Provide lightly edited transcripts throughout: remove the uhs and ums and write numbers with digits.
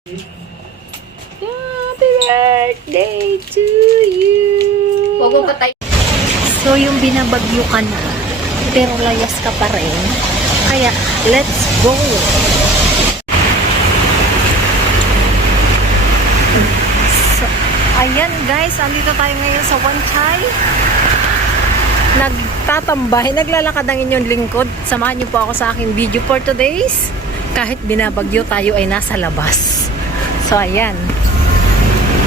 Happy birthday to you! Huwag mo patay. So, yung binabagyo ka na, pero layas ka pa rin. Kaya, let's go! So, ayan guys, andito tayo ngayon sa Wanchay. Nagtatambay, naglalakad ang inyong lingkod. Samahan niyo po ako sa aking video for today's. Kahit binabagyo, tayo ay nasa labas. So, ayan.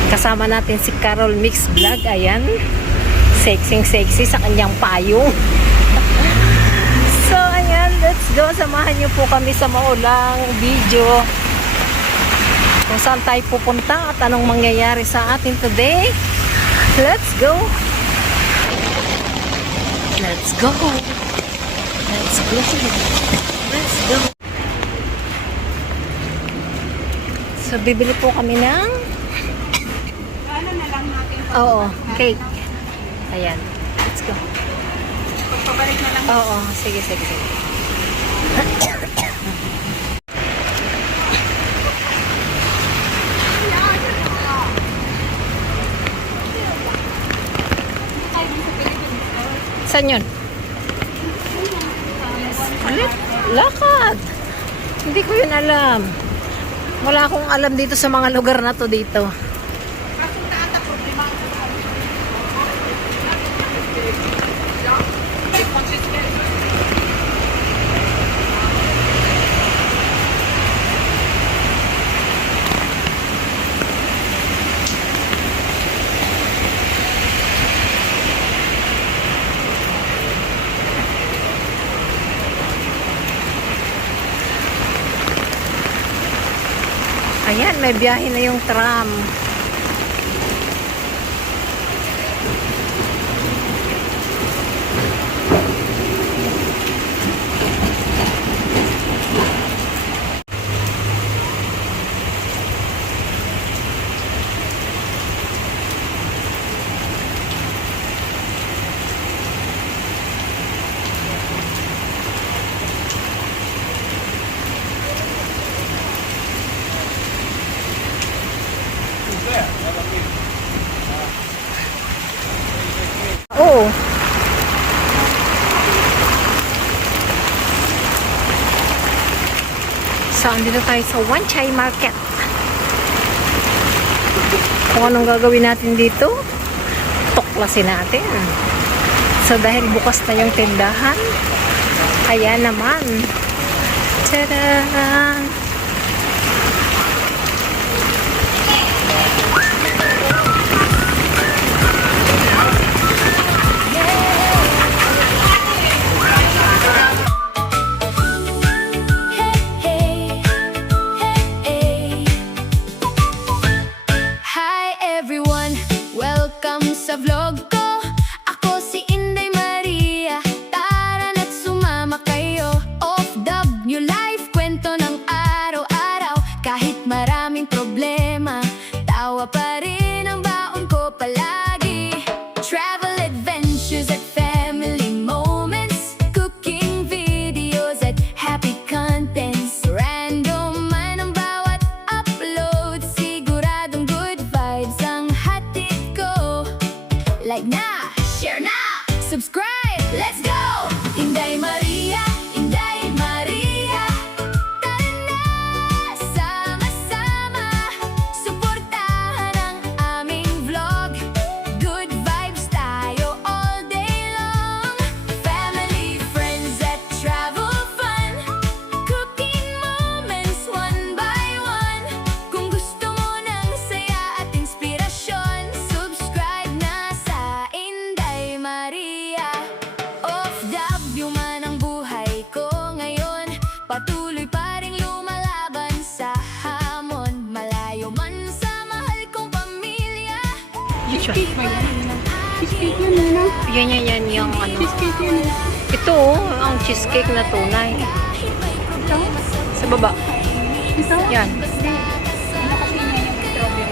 Kasama natin si Carol Mix Vlog. Ayan. Sexy sa kanyang payong. So, ayan. Let's go. Samahan niyo po kami sa maulang video. Kung saan tayo pupunta at anong mangyayari sa atin today. Let's go. Let's go. Let's go. Let's go. So, bibili po kami ng Ano na lang natin? oo, cake. Ayan. Let's go. Pagpabalik na lang. Oo, sige. Saan yun? Lakad. Hindi ko yun alam. Wala akong alam dito sa mga lugar na to dito. Ayan, may biyahe na yung tram. Oo. So, andito tayo sa Wanchay Market. Kung anong gagawin natin dito, tuklasin natin. So, dahil bukas na yung tindahan, kaya naman, tada! Hi everyone, welcome sa vlog ko. Ako si Inday Maria. Tara na't sumama kayo. OFW life, kwento ng araw-araw. Kahit maraming problema, tawa pa rin ang baon ko palagi. Travel adventures at family moments, cooking videos at happy contents. Random man ang bawat upload, siguradong good vibes ang hatid ko. Like na, share na, subscribe, let's go! Inday Maria, Inday Maria. Tara na, sama-sama, suportahan ang aming vlog. Good vibes tayo all day long. Family, friends at travel fun, cooking moments one by one. Kung gusto mo ng saya at inspirasyon, subscribe na sa Inday Maria. OFW man ang buhay ko ngayon, patuloy pa ring lumalaban sa hamon. Malayo man sa mahal kong pamilya. Cheesecake ba yan? Cheesecake yun, ano? Yan yung ano. Cheesecake yun. Ito, ang cheesecake na tunay. Ito? Sa baba. Ito? Yan. Hindi. Ano kasi yun yung strawberry?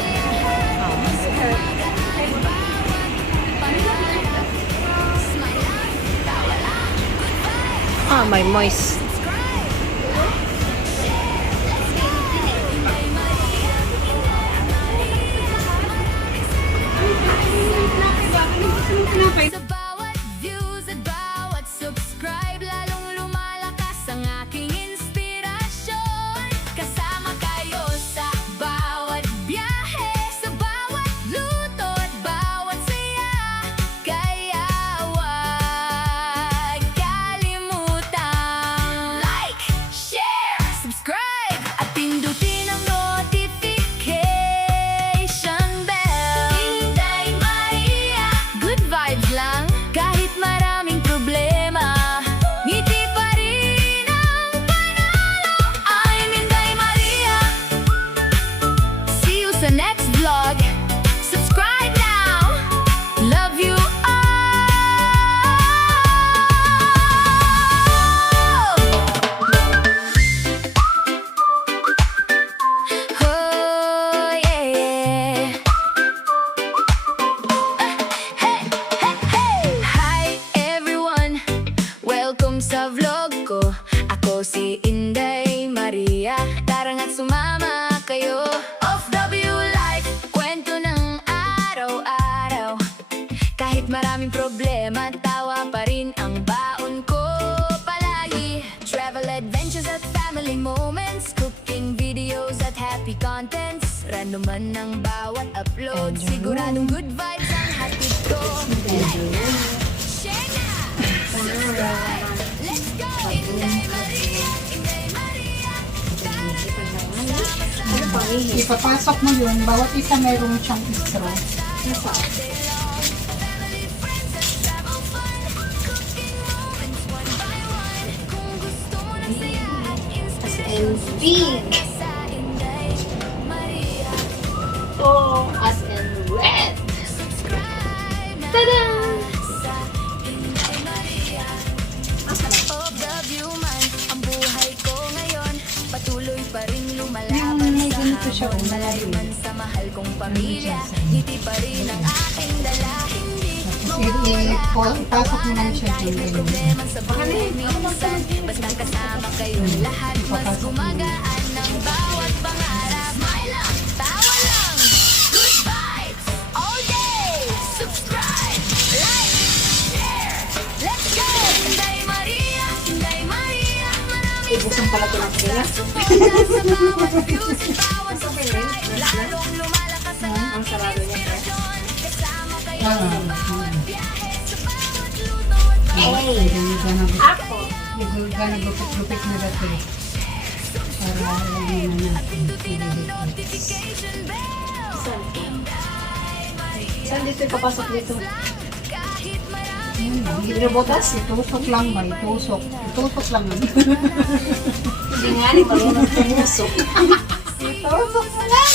May moist. sa next vlog. Subscribe now. Love you all. Oh, yeah, yeah. Hey, hey, hey. Hi everyone, welcome sa vlog ko. Ako si Inday Maria. Tara nga't sumama kayo. OFW life, kwento ng araw-araw. Kahit maraming problema, tawa pa rin ang baon ko palagi. Travel adventures at family moments, cooking videos at happy contents. Random man ang bawat upload, siguradong good vibes ang hatid ko. Share na! Subscribe! Let's go! Inday Maria! Inday Maria! Ipapasok mo yun, bawat isa meron siyang straw. Family, friends at travel fun, cooking moments one by one. Kung gusto mo ng saya at inspiration, big. sa Inday Maria. Oh, as in red. Subscribe na Tada! sa Inday Maria. OFW man ang buhay ko ngayon, patuloy pa rin lumalaban Yung sa ganito siya, hamon, malalim. malayo man sa mahal kong pamilya. Ngiti pa rin ang aking dala, hindi Ipasok mo lang siya kahit may dun. problema sa buhay minsan. Basta kasama kayo lahat, mas gumagaan ng bawat pangarap. Smile lang, tawa lang, good vibes all day. Subscribe, like, share, let's go! Inday Maria, Inday Maria, maraming Ibusan pala ko ng pila. suporta sa bawat views, bawat subscribe. Lalong lumalakas ang sarado niya. inspirasyon. Kasama kayo Ah, sa bawat biyahe, sa bawat luto at Ako. Gupit na dati. Para alam na natin. pindutin ang notification bell. Saan dito ipapasok dito? Kahit marami Yun lang. Binobotas? Itusok lang ba? Itusok. Itusok lang. Hindi nga rin marunong pumusok. Itusok mo lang.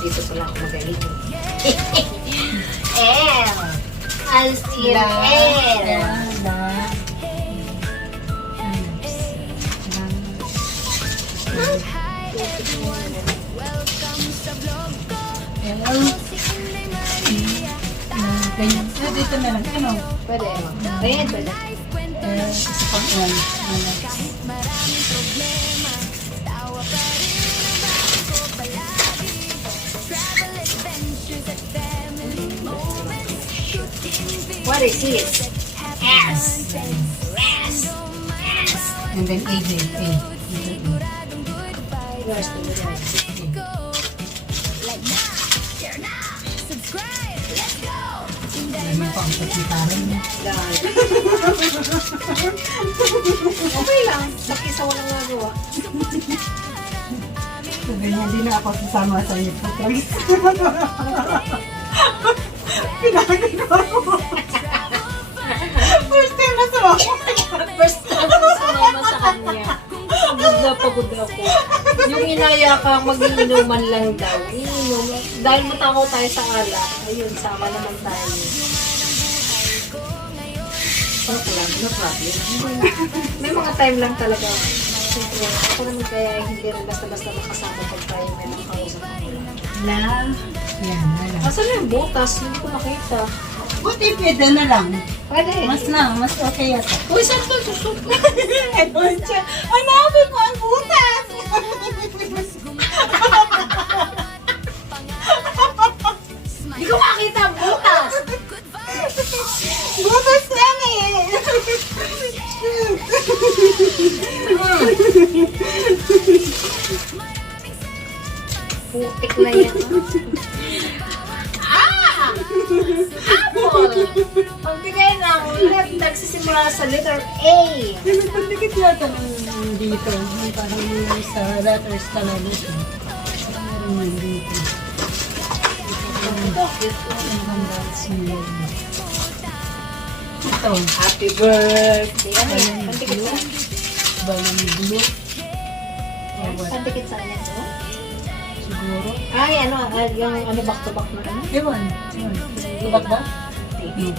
Dito pala ako magaling. As in Hi everyone, welcome sa vlog ko. Si Inday Maria, Dito na lang. Ano? Pwede. Red, pwede. life kwento Isa pang yan. kahit maraming problema, tawa pa rin ang bago ko palagi. Travel adventures at family moments, cooking videos What is this? at happy contents. And then AJ. Siguradong good vibes Yours to ang the right. hatid ko. Like na, share na, subscribe, let's go! Inday Ano pa ang pagkitaran mo? Okay lang. Baki sa walang nagawa. So, ganyan din na ako sasama sa iyo. Pinagagawa mo. First time na sa ako. First time ko sumama sa kanya. Pagod ako. Yung inaya ka, mag-iinuman lang daw. Iinom. Dahil matakaw tayo sa ala. Ayun, sama naman tayo. Okay lang, no problem. May mga time lang talaga. Siyempre, ako naman kaya hindi rin basta-basta makasama pag tayo may mga kausap ako lang. Yan, wala. Asan na yung butas? Hindi ko nakita. Buti pwede na lang. Pwede. Mas okay yata. Uy, saan ba susok? Hanapin mo ang butas! Hindi ko makita ang butas! Butas yan eh! Putik na yan. Ah! Apple! Pag bigay ng nagsisimula sa letter A. Nagpagdikit yata ng dito. Yung parang yung sa letters talaga dito. Meron man dito. Ang ganda. Smooth. Ito. Happy birthday. Ano yan? Pantikit sa Balon blue. Pantikit sa kanya to? Siguro. Ay, ano, yung ano, back to back na ano? Ewan. Lubak ba? No.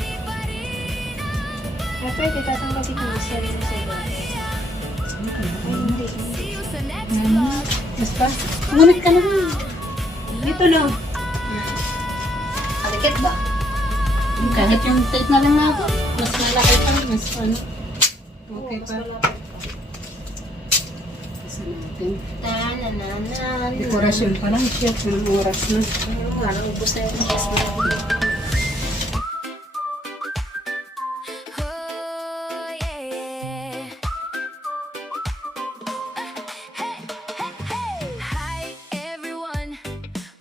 Ay, pwede, tatanggalin ko yung sarili sa iba. Ay, hindi. See you sa next vlog. Basta. Ngunit ka naman. Dito lang. Pantikit ba? Kahit yung tape na lang natin. Mas malaki pa. Mas ano. Okay pa. Isa natin. Dekorasyon pa lang siya. Anong oras na? Ano, ubus na yung yes na. Oh, yeah, yeah. Hey, hey, hey. Hi, everyone.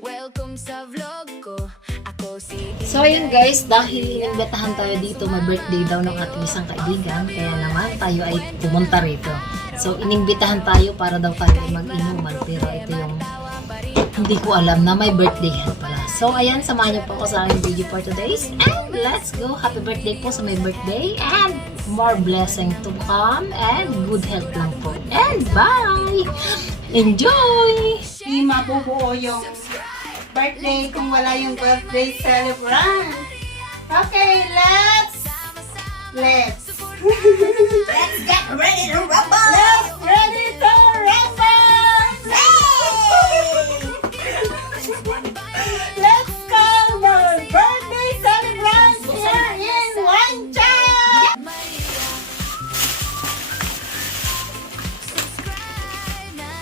Welcome sa vlog ko. Ako si So ayun guys, dahil imbitahan tayo dito, may birthday daw ng ating isang kaibigan, kaya naman tayo ay pumunta rito. So inimbitahan tayo para daw tayo ay mag-inuman, pero ito yung hindi ko alam na may birthday yan pala. So ayan, samahan niyo po ako sa aking video for today's, and let's go! Happy birthday po sa may birthday, and more blessing to come, and good health lang po. And bye! Enjoy! Hindi mabubuo yung birthday kung wala yung birthday celebrant. Okay, let's get ready to rumble! Let's ready to rumble! Let's call the birthday celebrants here in Wanchai! subscribe na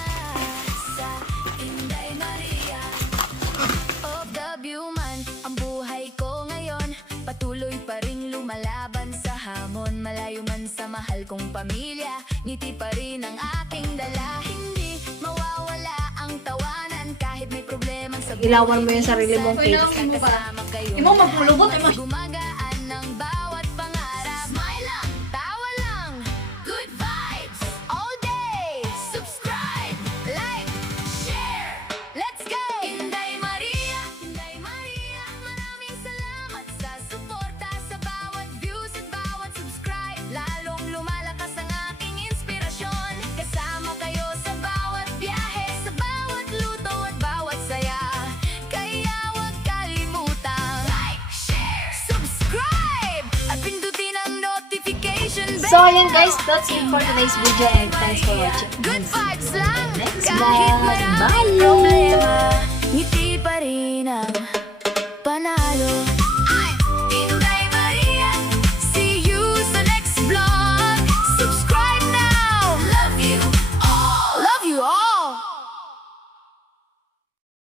sa Inday Maria of the Viewman. Ang buhay ko ngayon, patuloy pa rin lumalaban sa hamon. Malayo man sa mahal kong pamilya, ngiti pa rin ang aking dala. Hindi mawawala ang tawanan kahit may problema sa Ilawan mo yung sarili mong cake. kasama kayo. Imo magpulubot, imo. Gumagaan ng bawat pangarap. Smile lang, tawa lang, good vibes all day. Subscribe, like, share. Let's go! Inday Maria, maraming salamat sa suporta sa bawat views at bawat subscribe. Lalong lumalakas ang aking inspirasyon. Kasama kayo sa bawat biyahe, sa bawat luto at bawat saya. Kaya huwag kalimutan like, share, subscribe at pindutin ang notification bell. So ayan guys, that's it for today's video, and thanks for watching. Good vibes lang Next kahit vlog. maraming Bye! problema, ngiti pa rin